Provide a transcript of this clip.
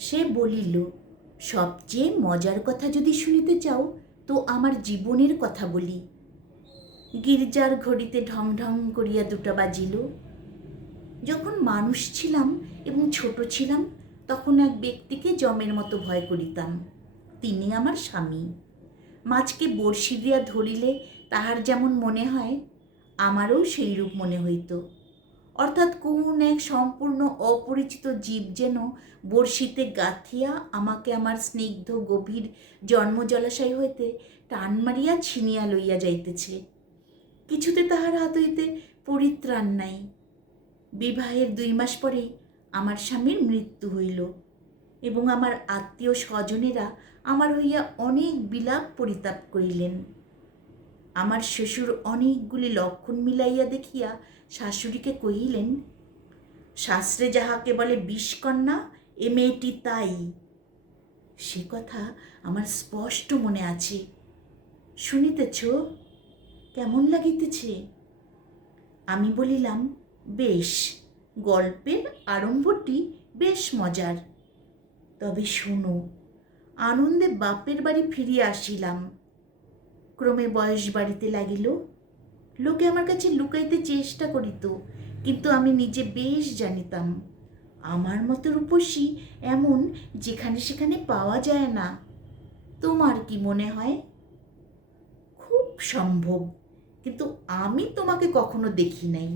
সে বলিল, সবচেয়ে মজার কথা যদি শুনিতে চাও তো আমার জীবনের কথা বলি। গির্জার ঘড়িতে ঢং ঢং করিয়া 2টা বাজিল। যখন মানুষ ছিলাম এবং ছোট ছিলাম তখন এক ব্যক্তিকে জমের মতো ভয় করিতাম। তিনি আমার স্বামী। মাছকে বড়শি দিয়া ধরিলে তাহার যেমন মনে হয়, আমারও সেইরূপ মনে হইত। অর্থাৎ কোন এক সম্পূর্ণ অপরিচিত জীব যেন বড়শিতে গাঁথিয়া আমাকে আমার স্নিগ্ধ গভীর জন্মজলাশয় হইতে টান মারিয়া ছিনিয়া লইয়া যাইতেছে। কিছুতে তাহার হাত হইতে পরিত্রাণ নাই। বিবাহের 2 মাস পরেই আমার স্বামীর মৃত্যু হইল এবং আমার আত্মীয় স্বজনেরা আমার হইয়া অনেক বিলাপ পরিতাপ করিলেন। আমার শ্বশুর অনেকগুলি লক্ষণ মিলাইয়া দেখিয়া শাশুড়িকে কহিলেন, শাস্ত্রে যাহাকে বলে বিষকন্যা, এ মেয়েটি তাই। সে কথা আমার স্পষ্ট মনে আছে। শুনিতেছ? কেমন লাগিতেছে? আমি বলিলাম, বেশ, গল্পের আরম্ভটি বেশ মজার। তবে শোনো। আনন্দে বাপের বাড়ি ফিরিয়া আসিলাম। ক্রমে বয়স বাড়িতে লাগিল। লোকে আমার কাছে লুকাইতে চেষ্টা করিত, কিন্তু আমি নিজে বেশ জানিতাম আমার মতো রূপসী এমন যেখানে সেখানে পাওয়া যায় না। তোমার কি মনে হয়? খুব সম্ভব, কিন্তু আমি তোমাকে কখনো দেখি নাই।